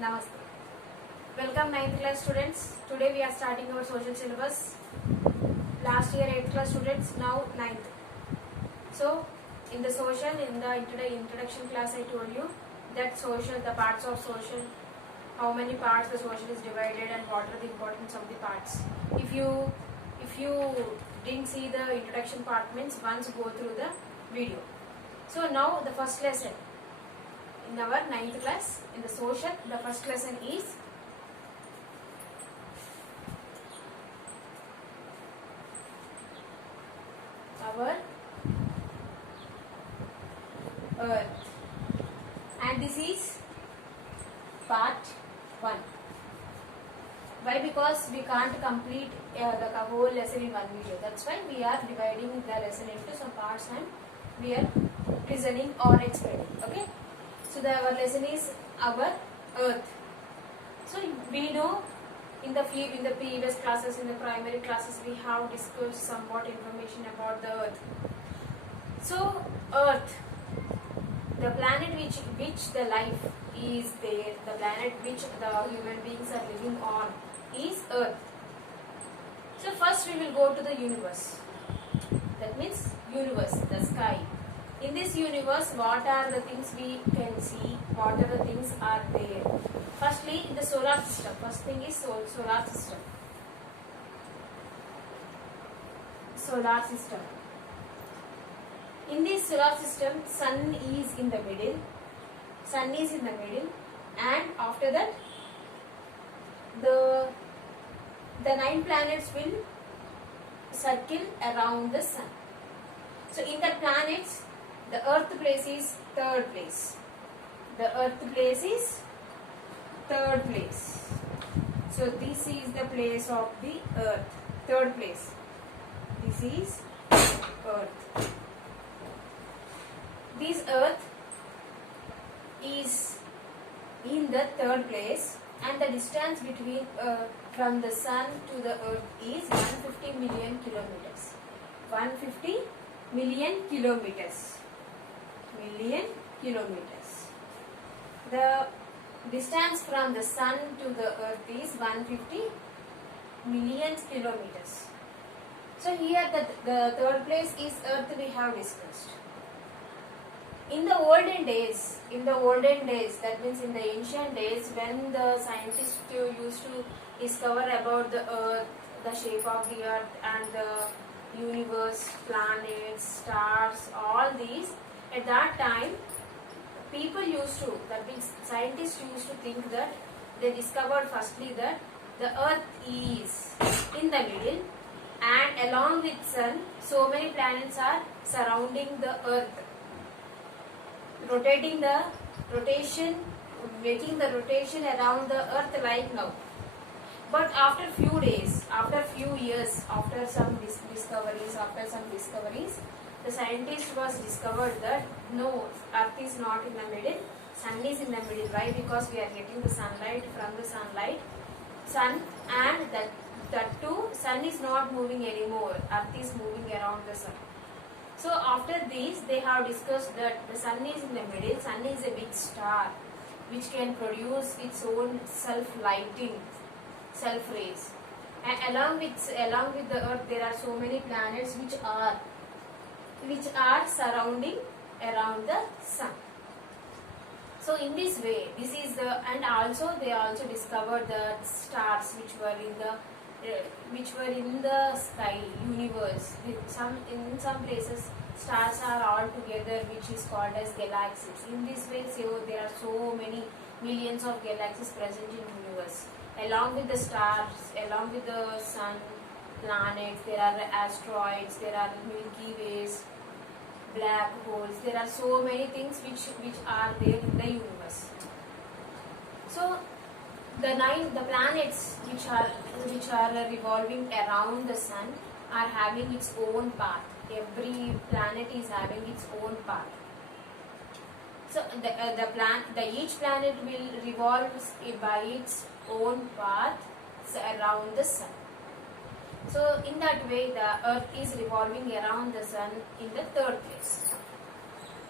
Namaste. Welcome 9th class students. Today we are starting our social syllabus. Last year 8th class students, now 9th. So in the social, in the introduction class I told you that social, the parts of social, how many parts the social is divided and what are the importance of the parts. If you didn't see the introduction part means once go through the video. So now the first lesson. In our 9th class, in the social, the first lesson is our earth, and this is part 1. Why? Because we can't complete the whole lesson in one video. That's why we are dividing the lesson into some parts and we are listening or explaining. Okay. So our lesson is our earth. So we know in the previous classes, in the primary classes, we have discussed somewhat information about the earth. So earth, the planet which the life is there, the planet which the human beings are living on is earth. So first we will go to the universe. That means universe, the sky. In this universe, what are the things we can see? What are the things are there? Firstly, in the solar system. First thing is solar system. Solar system. In this solar system, sun is in the middle. Sun is in the middle, and after that, the 9 planets will circle around the sun. So in the planets, the earth place is third place. The earth place is third place. So this is the place of the earth. Third place. This is earth. This earth is in the third place, and the distance between from the sun to the earth is 150 million kilometers. 150 million kilometers. The distance from the sun to the earth is 150 million kilometers. So here the third place is earth we have discussed. In the olden days, that means in the ancient days, when the scientists used to discover about the earth, the shape of the earth and the universe, planets, stars, all these, at that time, people used to, that means scientists used to think that they discovered firstly that the earth is in the middle, and along with sun, so many planets are surrounding the earth, making the rotation around the earth like now. But after few days, after few years, after some discoveries, the scientist was discovered that no, earth is not in the middle, sun is in the middle. Why? Because we are getting the sunlight from the sun, and that too, sun is not moving anymore, earth is moving around the sun. So after this, they have discussed that the sun is in the middle. Sun is a big star which can produce its own self-lighting, self-rays. And along with the earth, there are so many planets which are surrounding around the sun. So in this way, this is and also they also discovered the stars which were in the sky, universe. In some places, stars are all together, which is called as galaxies. In this way, so there are so many millions of galaxies present in universe. Along with the stars, along with the sun, planets, there are asteroids, there are Milky Ways, black holes. There are so many things which are there in the universe. So the planets which are revolving around the sun are having its own path. Every planet is having its own path. So each planet will revolve by its own path around the sun. So in that way, the earth is revolving around the sun in the third place.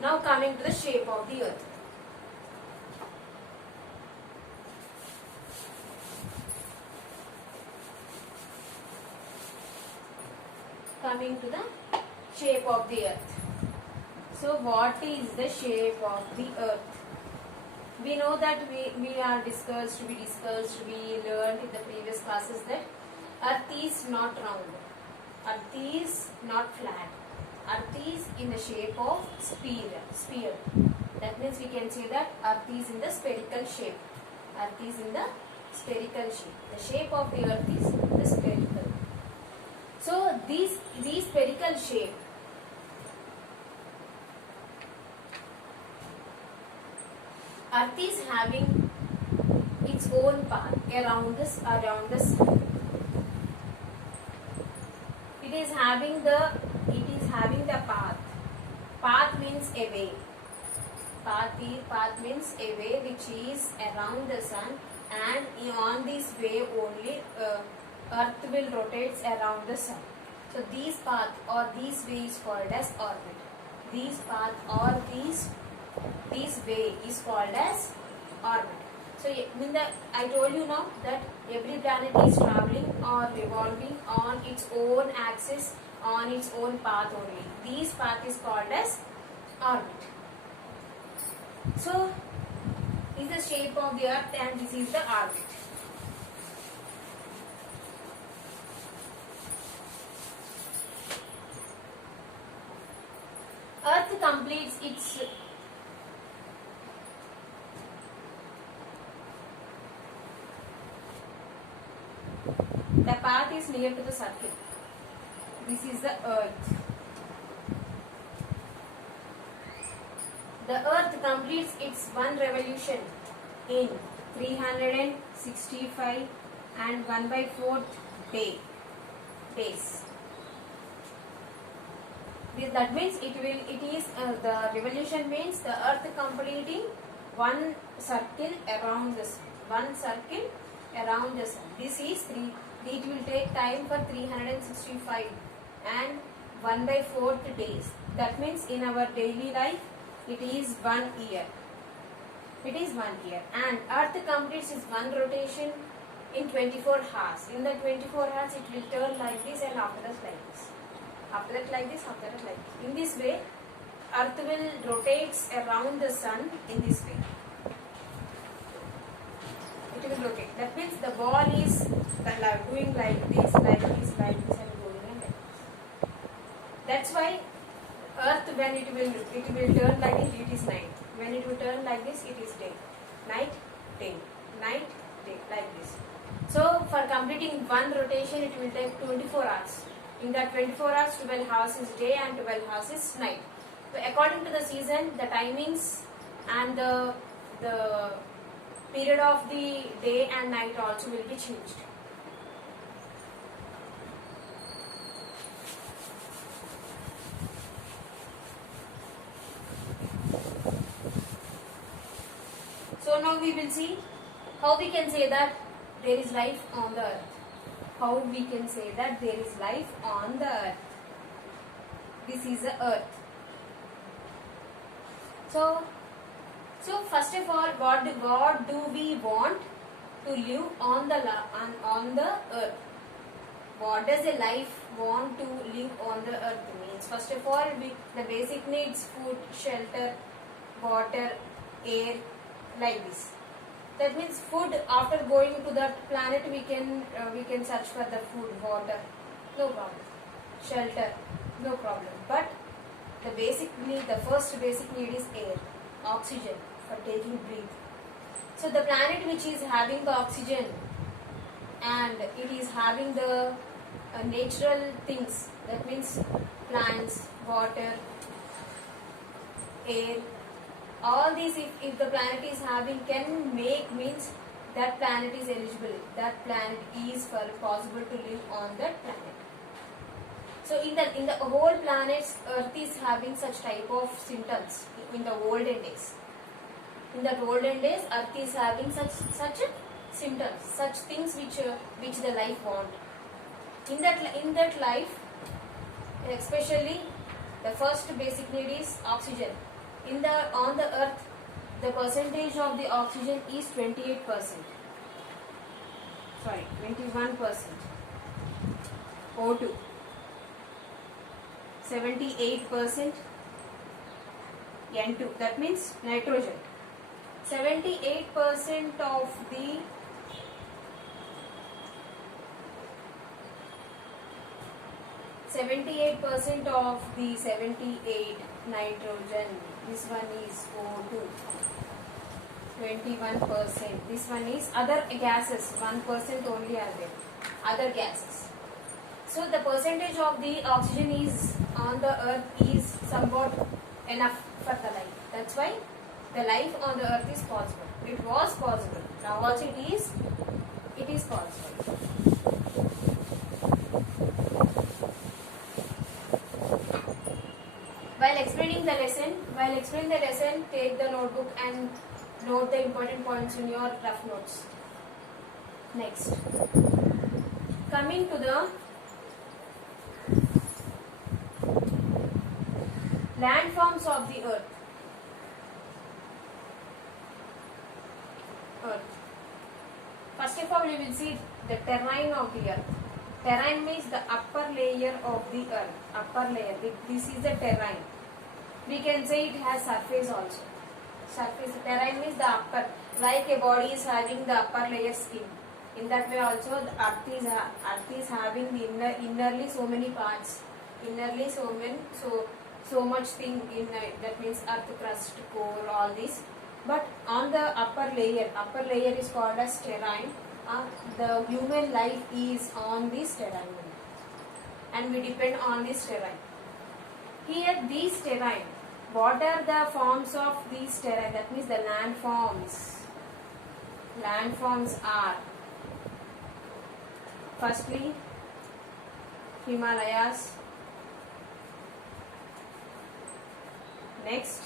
Now coming to the shape of the earth. coming to the shape of the earth. So what is the shape of the earth? We know that we learned in the previous classes that earth is not round, earth is not flat, earth is in the shape of sphere. That means we can say that earth is in the spherical shape. Earth is in the spherical shape. The shape of the earth is the spherical. So these spherical shape, earth is having its own path around the sun. It is having the path. Path means a way. Path means a way which is around the sun, and on this way only earth will rotate around the sun. So these path or these way is called as orbit. These path or this way is called as orbit. So I told you now that every planet is traveling or revolving on its own axis, on its own path only. This path is called as orbit. So this is the shape of the earth and this is the orbit. Earth completes its the path is near to the circle. This is the earth. The earth completes its one revolution in 365 and 1/4 days. That means the revolution means the earth completing one circle around the sun. One circle around the sun. It will take time for 365 and 1/4 days. That means in our daily life it is 1 year. It is 1 year. And earth completes its one rotation in 24 hours. In the 24 hours it will turn like this and after that like this. After that like this, after that like this. In this way, earth will rotate around the sun in this way. It will rotate. That means the ball is doing like this and going like this. That's why earth, when it will turn like this, it is night. When it will turn like this, it is day. Night, day. Night, day. Like this. So for completing one rotation, it will take 24 hours. In that 24 hours, 12 hours is day and 12 hours is night. So according to the season, the timings and the period of the day and night also will be changed. So now we will see how we can say that there is life on the earth. How we can say that there is life on the earth. This is the earth. So first of all, what do we want to live on the earth? What does a life want to live on the earth means? First of all, the basic needs: food, shelter, water, air, like this. That means food. After going to that planet, we can search for the food, water, no problem. Shelter, no problem. But the first basic need is air, oxygen for taking breath. So the planet which is having the oxygen and it is having the natural things. That means plants, water, air. All these, if the planet is having, can make, means that planet is eligible. That planet is possible to live on that planet. So in the whole planets, Earth is having such type of symptoms in the olden days. In the olden days, Earth is having such symptoms, such things which the life want. In that life, especially the first basic need is oxygen. On the earth, the percentage of the oxygen is 28%. Sorry, 21%. O2. 78% N2, that means nitrogen. 78% of the of the 78 nitrogen. This one is O2. 21%. This one is other gases. 1% only are there. Other gases. So the percentage of the oxygen is on the earth is somewhat enough for the life. That's why the life on the earth is possible. It was possible. Now also it is possible. While explaining the lesson, take the notebook and note the important points in your rough notes. Next, coming to the landforms of the earth. First of all, we will see the terrain of the earth. Terrain means the upper layer of the earth. Upper layer. This is the terrain. We can say it has surface also. Surface. Terrain means the upper. Like a body is having the upper layer skin. In that way also the earth is having the innerly so many parts. Innerly so much thing in that means earth crust, core, all this. But on the upper layer is called as terrain. The human life is on this terrain and we depend on this terrain. Here these terrain, what are the forms of these terrain? That means the landforms. Landforms are firstly Himalayas, next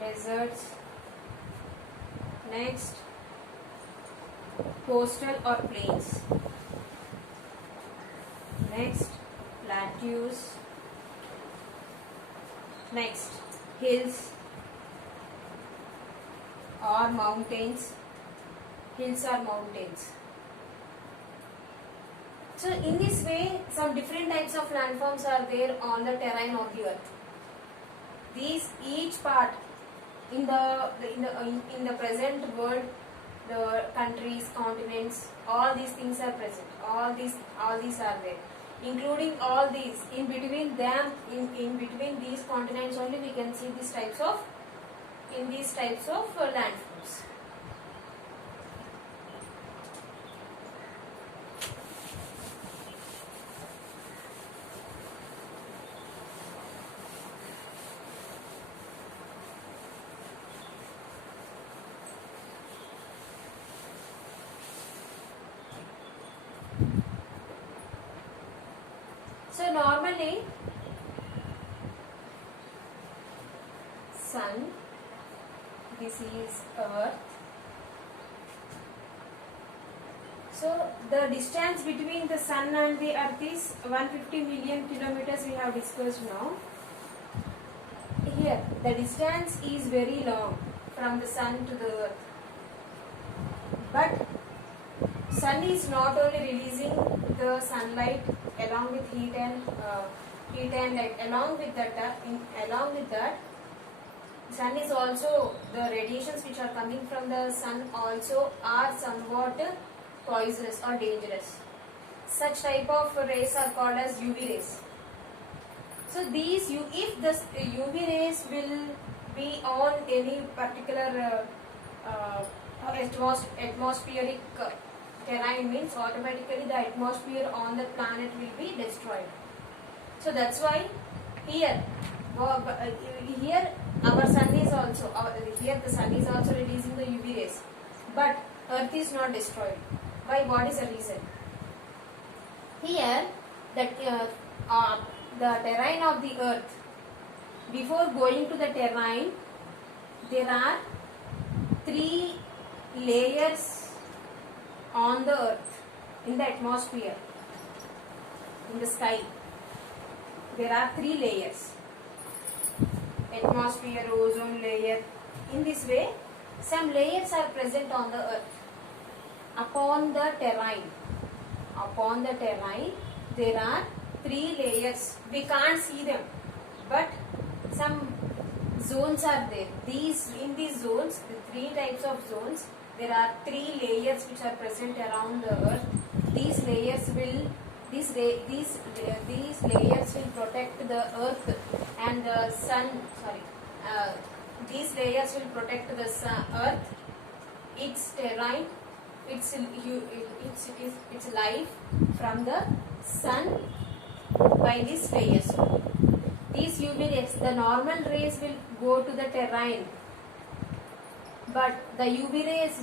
deserts, next coastal or plains, next plateaus, next hills or mountains, hills or mountains. So in this way some different types of landforms are there on the terrain of the earth. These each part in the present world, the countries, continents, all these things are present. All these are there, including all these. In between them, in between these continents only, we can see these types of landforms. So normally sun, this is earth. So the distance between the sun and the earth is 150 million kilometers, we have discussed now. Here the distance is very long from the sun to the earth. But sun is not only releasing the sunlight along with heat and light. Along with that, sun is also, the radiations which are coming from the sun also are somewhat poisonous or dangerous. Such type of rays are called as UV rays. So these, if the UV rays will be on any particular atmospheric terrain, means automatically the atmosphere on the planet will be destroyed. So that's why here our sun is also here the sun is also releasing the UV rays, but earth is not destroyed. Why? What is the reason? Here the terrain of the earth, before going to the terrain, there are 3 layers on the earth, in the atmosphere, in the sky. There are 3 layers: atmosphere, ozone layer. In this way, some layers are present on the earth. Upon the terrain, there are three layers. We can't see them, but some zones are there. In these zones, the three types of zones, there are three layers which are present around the earth. These layers will these layers will protect the earth and the sun. Sorry, these layers will protect the earth, its terrain, its life from the sun by these layers. These UV rays, the normal rays will go to the terrain, but the UV rays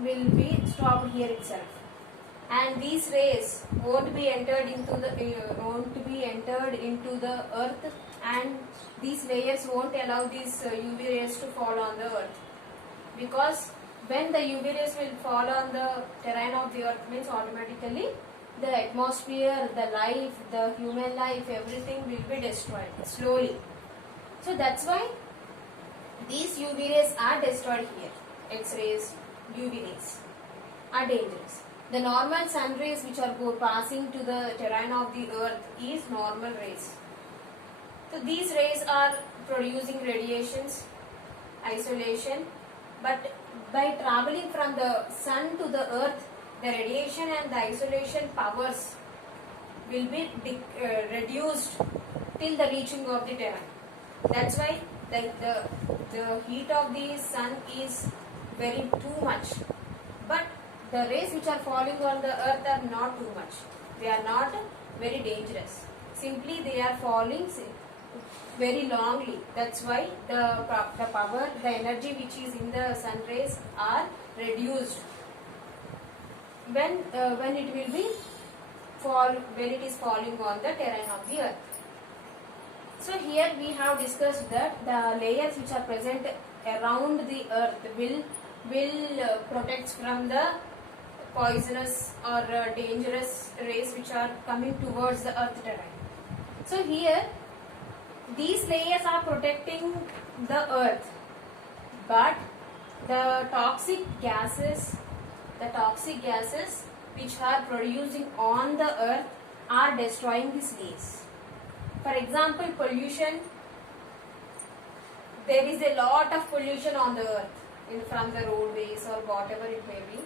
will be stopped here itself, and these rays won't be entered into the earth, and these layers won't allow these UV rays to fall on the earth, because when the UV rays will fall on the terrain of the earth means automatically the atmosphere, the life, the human life, everything will be destroyed slowly. So that's why these UV rays are destroyed here. X-rays, UV rays are dangerous. The normal sun rays which are passing to the terrain of the earth is normal rays. So these rays are producing radiations, isolation, but by traveling from the sun to the earth, the radiation and the isolation powers will be reduced till the reaching of the terrain. That's why the heat of the sun is very too much, but the rays which are falling on the earth are not too much. They are not very dangerous. Simply they are falling very longly. That's why the power, the energy which is in the sun rays are reduced when it will be when it is falling on the terrain of the earth. So here we have discussed that the layers which are present around the earth will protect from the poisonous or dangerous rays which are coming towards the earth terrain. So here these layers are protecting the earth, but the toxic gases which are producing on the earth are destroying these layers. For example, pollution. There is a lot of pollution on the earth from the roadways or whatever it may be.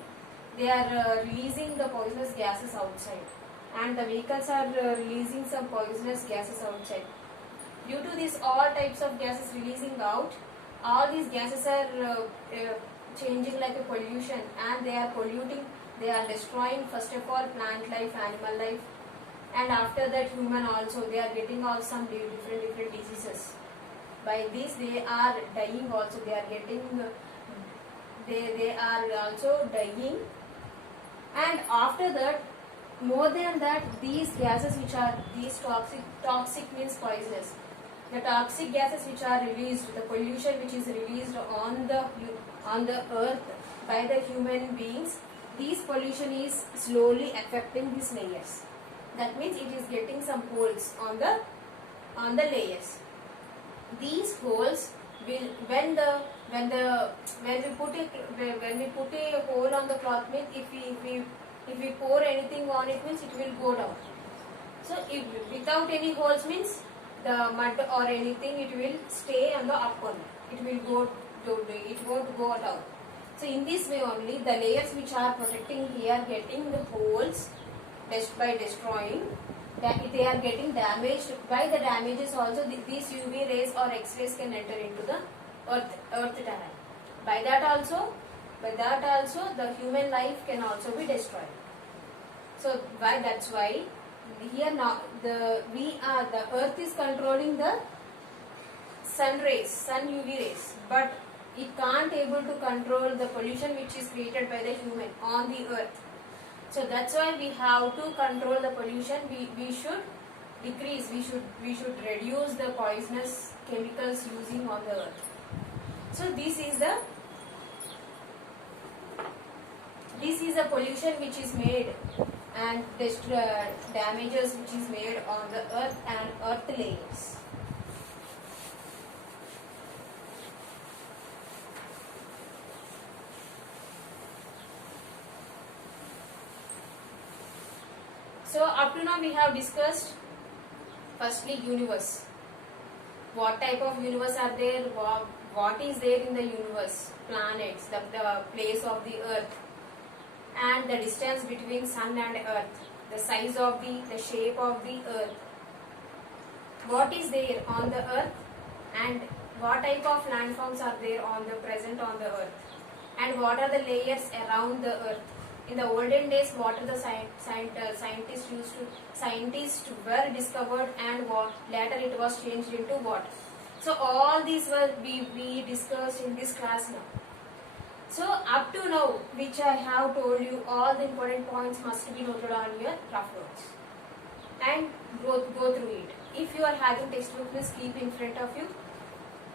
They are releasing the poisonous gases outside, and the vehicles are releasing some poisonous gases outside. Due to this all types of gases releasing out, all these gases are changing like a pollution, and they are polluting, they are destroying first of all plant life, animal life, and after that human also. They are getting all some different diseases. By this they are dying also. They are also dying, and after that, more than that, these gases which are these toxic means poisonous. The toxic gases which are released, the pollution which is released on the earth by the human beings, this pollution is slowly affecting these layers. That means it is getting some holes on the layers. These holes will when we put a hole on the cloth, means if we pour anything on it, means it will go down. So if without any holes means the mud or anything, it will stay on the up only. It won't go down. So in this way only, the layers which are protecting here getting the holes by destroying, they are getting damaged. By the damages also, these UV rays or X-rays can enter into the earth terrain. By that also the human life can also be destroyed. So that's why here now the earth is controlling the sun UV rays, but it can't able to control the pollution which is created by the human on the earth. So that's why we have to control the pollution. We should decrease, we should reduce the poisonous chemicals using on the earth. So this is the pollution which is made and damages which is made on the earth and earth layers. So up to now we have discussed Firstly, universe. What type of universe are there? What is there in the universe? Planets, the place of the earth, and the distance between sun and earth, the size of the shape of the earth, what is there on the earth, and what type of landforms are there on the present on the earth, and what are the layers around the earth. In the olden days, what are the scientists were discovered, and what later it was changed into what. So all these will be discussed in this class now. So up to now, which I have told you, all the important points must be noted on your rough notes and go through it. If you are having textbook, please keep in front of you.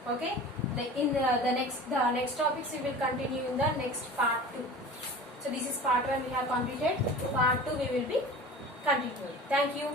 Okay. The next topics we will continue in the next part 2. So this is part 1 we have completed. Part 2 we will be continuing. Thank you.